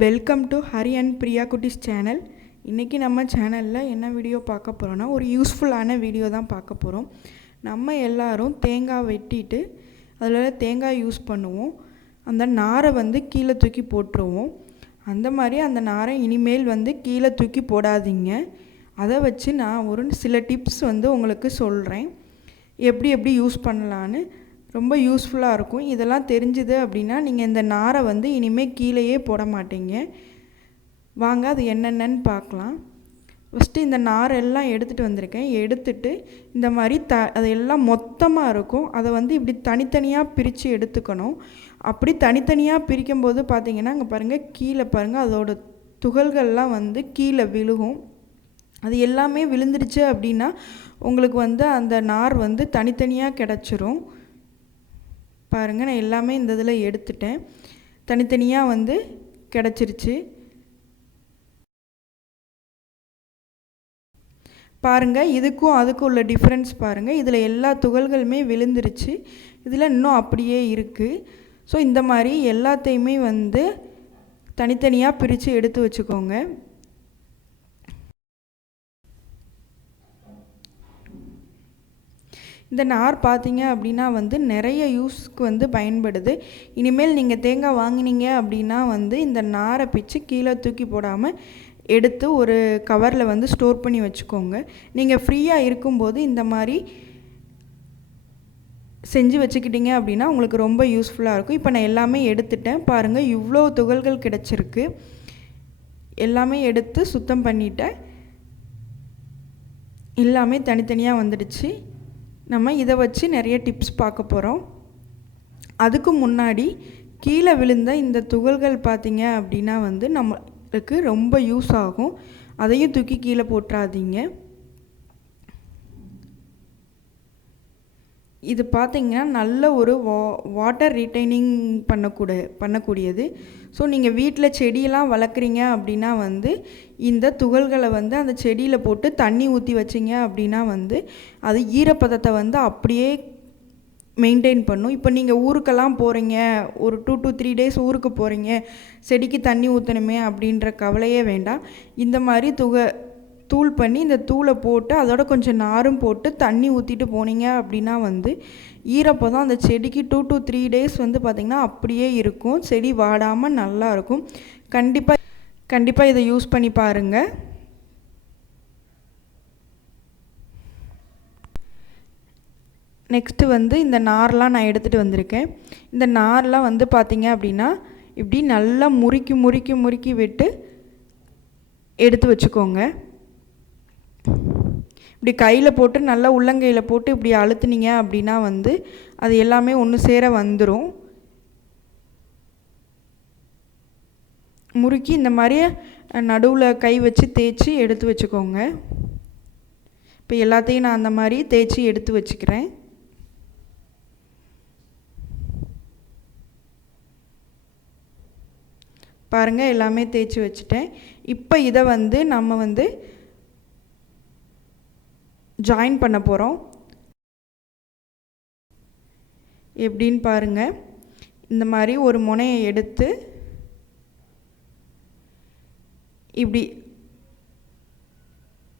Welcome to Hari and Priya குட்டிஸ் channel. இன்றைக்கி நம்ம சேனலில் என்ன வீடியோ பார்க்க போகிறோன்னா, ஒரு யூஸ்ஃபுல்லான வீடியோ தான் பார்க்க போகிறோம். நம்ம எல்லோரும் தேங்காய் வெட்டிட்டு அதில் தேங்காய் யூஸ் பண்ணுவோம். அந்த நாரை கீழே தூக்கி போட்டுருவோம். அந்த மாதிரி அந்த நாரை இனிமேல் கீழே தூக்கி போடாதீங்க. அதை வச்சு நான் ஒரு சில டிப்ஸ் உங்களுக்கு சொல்கிறேன், எப்படி எப்படி யூஸ் பண்ணலான்னு. ரொம்ப யூஸ்ஃபுல்லாக இருக்கும். இதெல்லாம் தெரிஞ்சுது அப்படின்னா நீங்கள் இந்த நாரை இனிமேல் கீழேயே போட மாட்டீங்க. வாங்க அது என்னென்னு பார்க்கலாம். ஃபஸ்ட்டு இந்த நாரெல்லாம் எடுத்துகிட்டு வந்திருக்கேன். எடுத்துட்டு இந்த மாதிரி அதெல்லாம் மொத்தமாக இருக்கும். அதை இப்படி தனித்தனியாக பிரித்து எடுத்துக்கணும். அப்படி தனித்தனியாக பிரிக்கும்போது பார்த்திங்கன்னா அங்கே பாருங்கள், கீழே பாருங்கள், அதோட துகள்கள்லாம் கீழே விழுகும். அது எல்லாமே விழுந்துருச்சு அப்படின்னா உங்களுக்கு அந்த நார் தனித்தனியாக கிடச்சிரும். பாருங்கள், நான் எல்லாமே இந்த இதில் எடுத்துட்டேன். தனித்தனியாக கிடச்சிருச்சு. பாருங்கள், இதுக்கும் அதுக்கும் உள்ள டிஃப்ரென்ஸ் பாருங்கள். இதில் எல்லா துகள்களுமே விழுந்துருச்சு, இதில் இன்னும் அப்படியே இருக்குது. ஸோ இந்த மாதிரி எல்லாத்தையுமே தனித்தனியாக பிரித்து எடுத்து வச்சுக்கோங்க. இந்த நார் பார்த்தீங்க அப்படின்னா நிறைய யூஸ்க்கு பயன்படுது. இனிமேல் நீங்கள் தேங்காய் வாங்கினீங்க அப்படின்னா இந்த நாரை பிச்சு கீழே தூக்கி போடாமல் எடுத்து ஒரு கவரில் ஸ்டோர் பண்ணி வச்சுக்கோங்க. நீங்கள் ஃப்ரீயாக இருக்கும்போது இந்த மாதிரி செஞ்சு வச்சுக்கிட்டீங்க அப்படின்னா உங்களுக்கு ரொம்ப யூஸ்ஃபுல்லாக இருக்கும். இப்போ நான் எல்லாமே எடுத்துட்டேன். பாருங்கள், இவ்வளோ துகள்கள் கிடச்சிருக்கு. எல்லாமே எடுத்து சுத்தம் பண்ணிட்டேன். எல்லாமே தனித்தனியாக வந்துடுச்சு. நம்ம இதை வச்சு நிறைய டிப்ஸ் பார்க்க போகிறோம். அதுக்கு முன்னாடி கீழே விழுந்த இந்த துகள்கள் பார்த்திங்க அப்படின்னா நம்மளுக்கு ரொம்ப யூஸ் ஆகும். அதையும் தூக்கி கீழே போட்டுறாதீங்க. இது பார்த்திங்கன்னா நல்ல ஒரு வாட்டர் ரிட்டைனிங் பண்ணக்கூடியது. ஸோ நீங்கள் வீட்டில் செடியெல்லாம் வளர்க்குறீங்க அப்படின்னா இந்த துகள்களை அந்த செடியில் போட்டு தண்ணி ஊற்றி வச்சிங்க அப்படின்னா அது ஈரப்பதத்தை அப்படியே மெயின்டைன் பண்ணும். இப்போ நீங்கள் ஊருக்கெல்லாம் போகிறீங்க, ஒரு 2 to 3 days ஊருக்கு போகிறீங்க, செடிக்கு தண்ணி ஊற்றணுமே அப்படின்ற கவலையே வேண்டாம். இந்த மாதிரி தூள் பண்ணி இந்த தூளை போட்டு அதோட கொஞ்சம் நாரும் போட்டு தண்ணி ஊற்றிட்டு போனீங்க அப்படின்னா ஈரப்பதம் அந்த செடிக்கு 2 to 3 days பார்த்திங்கன்னா அப்படியே இருக்கும். செடி வாடாமல் நல்லாயிருக்கும். கண்டிப்பாக இதை யூஸ் பண்ணி பாருங்கள். நெக்ஸ்ட்டு இந்த நார்லாம் நான் எடுத்துகிட்டு வந்திருக்கேன். இந்த நார்லாம் பார்த்திங்க அப்படின்னா இப்படி நல்லா முறுக்கி விட்டு எடுத்து வச்சுக்கோங்க. இப்படி கையில் போட்டு நல்லா உள்ளங்கையில் போட்டு இப்படி அழுத்துனீங்க அப்படின்னா அது எல்லாமே ஒன்று சேர வந்துடும். முறுக்கி இந்த மாதிரி நடுவில் கை வச்சு தேய்ச்சி எடுத்து வச்சுக்கோங்க. இப்போ எல்லாத்தையும் நான் அந்த மாதிரி தேய்ச்சி எடுத்து வச்சுக்கிறேன். பாருங்கள், எல்லாமே தேய்ச்சி வச்சுட்டேன். இப்போ இதை நம்ம ஜாயின் பண்ண போகிறோம். எப்படின்னு பாருங்கள். இந்த மாதிரி ஒரு முனையை எடுத்து இப்படி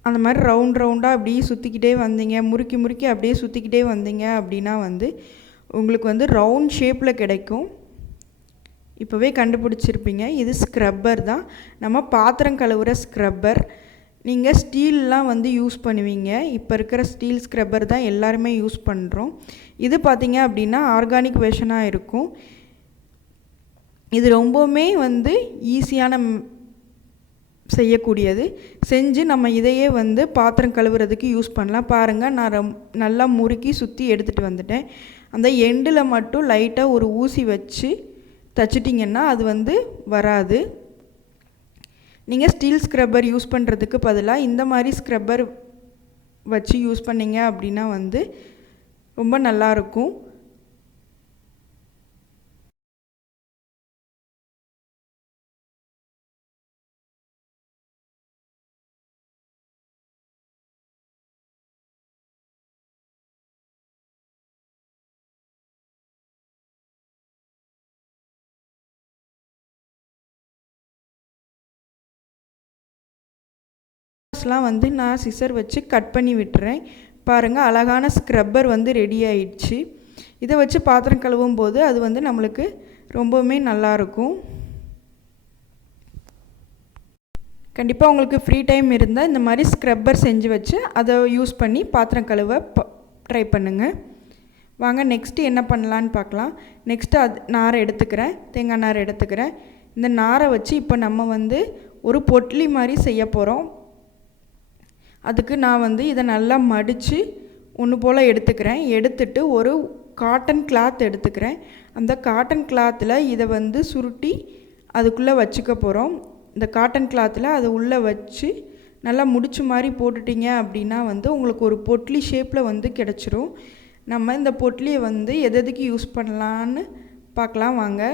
அந்த மாதிரி ரவுண்டாக அப்படியே சுற்றிக்கிட்டே வந்தீங்க, முறுக்கி அப்படியே சுற்றிக்கிட்டே வந்தீங்க அப்படின்னா உங்களுக்கு ரவுண்ட் ஷேப்பில் கிடைக்கும். இப்போவே கண்டுபிடிச்சிருப்பீங்க, இது ஸ்க்ரப்பர் தான். நம்ம பாத்திரம் கழுவுற ஸ்க்ரப்பர். நீங்கள் ஸ்டீல்லாம் யூஸ் பண்ணுவீங்க. இப்போ இருக்கிற ஸ்டீல் ஸ்க்ரப்பர் தான் எல்லாருமே யூஸ் பண்ணுறோம். இது பார்த்திங்க அப்படின்னா ஆர்கானிக் வெர்ஷனாக இருக்கும். இது ரொம்பவுமே ஈஸியான செய்யக்கூடியது. செஞ்சு நம்ம இதையே பாத்திரம் கழுவுறதுக்கு யூஸ் பண்ணலாம். பாருங்கள், நான் நல்லா முறுக்கி சுற்றி எடுத்துகிட்டு வந்துட்டேன். அந்த எண்டில் மட்டும் லைட்டாக ஒரு ஊசி வச்சு தச்சிட்டிங்கன்னா அது வராது. நீங்கள் ஸ்டீல் ஸ்க்ரப்பர் யூஸ் பண்ணுறதுக்கு பதிலாக இந்த மாதிரி ஸ்க்ரப்பர் வச்சு யூஸ் பண்ணிங்க அப்படின்னா ரொம்ப நல்லாயிருக்கும். எக்ஸ்ட்ராஸ்லாம் வந்து நான் சிசர் வச்சு கட் பண்ணி விட்டுறேன். பாருங்கள், அழகான ஸ்க்ரப்பர் வந்து ரெடி ஆயிடுச்சு. இதை வச்சு பாத்திரம் கழுவும் போது அது வந்து நம்மளுக்கு ரொம்பவுமே நல்லாயிருக்கும். கண்டிப்பாக உங்களுக்கு ஃப்ரீ டைம் இருந்தால் இந்த மாதிரி ஸ்க்ரப்பர் செஞ்சு வச்சு அதை யூஸ் பண்ணி பாத்திரம் கழுவ ட்ரை பண்ணுங்கள். வாங்க நெக்ஸ்ட்டு என்ன பண்ணலான்னு பார்க்கலாம். நெக்ஸ்ட்டு நாரை எடுத்துக்கிறேன், தேங்காய் நாரை எடுத்துக்கிறேன். இந்த நாரை வச்சு இப்போ நம்ம வந்து ஒரு பொட்லி மாதிரி செய்ய போகிறோம். அதுக்கு நான் வந்து இதை நல்லா மடித்து ஒன்று போல் எடுத்துக்கிறேன். எடுத்துட்டு ஒரு காட்டன் கிளாத் எடுத்துக்கிறேன். அந்த காட்டன் கிளாத்தில் இதை வந்து சுருட்டி அதுக்குள்ளே வச்சுக்க போகிறோம். இந்த காட்டன் கிளாத்தில் அதை உள்ளே வச்சு நல்லா முடிச்சு மாதிரி போட்டுட்டிங்க அப்படின்னா வந்து உங்களுக்கு ஒரு பொட்லி ஷேப்பில் வந்து கிடச்சிரும். நம்ம இந்த பொட்லியை வந்து எதுக்கு யூஸ் பண்ணலான்னு பார்க்கலாம் வாங்க.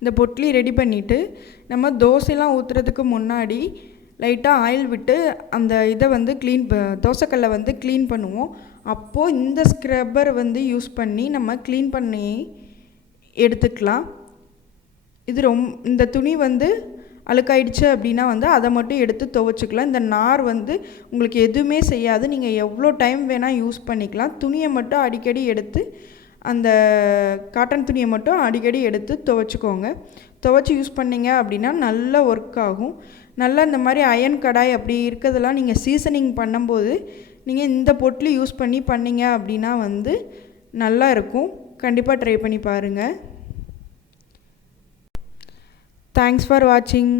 இந்த பொட்லி ரெடி பண்ணிவிட்டு நம்ம தோசைலாம் ஊற்றுறதுக்கு முன்னாடி லைட்டாக ஆயில் விட்டு அந்த இதை வந்து தோசைக்கல்லை வந்து க்ளீன் பண்ணுவோம். அப்போது இந்த ஸ்க்ரப்பர் வந்து யூஸ் பண்ணி நம்ம க்ளீன் பண்ணி எடுத்துக்கலாம். இது இந்த துணி வந்து அழுக்காயிடுச்சு அப்படின்னா வந்து அதை மட்டும் எடுத்து துவைச்சிக்கலாம். இந்த நார் வந்து உங்களுக்கு எதுவுமே செய்யாது. நீங்கள் எவ்வளோ டைம் வேணால் யூஸ் பண்ணிக்கலாம். துணியை மட்டும் அடிக்கடி எடுத்து அந்த காட்டன் துணியை மட்டும் அடிக்கடி எடுத்து துவைச்சிக்கோங்க. துவைச்சி யூஸ் பண்ணிங்க அப்படின்னா நல்லா ஒர்க் ஆகும். நல்லா இந்த மாதிரி அயன் கடாய் அப்படி இருக்கிறதெல்லாம் நீங்கள் சீசனிங் பண்ணும்போது நீங்கள் இந்த பொட்லி யூஸ் பண்ணி பண்ணிங்க அப்படின்னா வந்து நல்லா இருக்கும். கண்டிப்பாக ட்ரை பண்ணி பாருங்கள். தேங்க்ஸ் ஃபார் வாட்சிங்.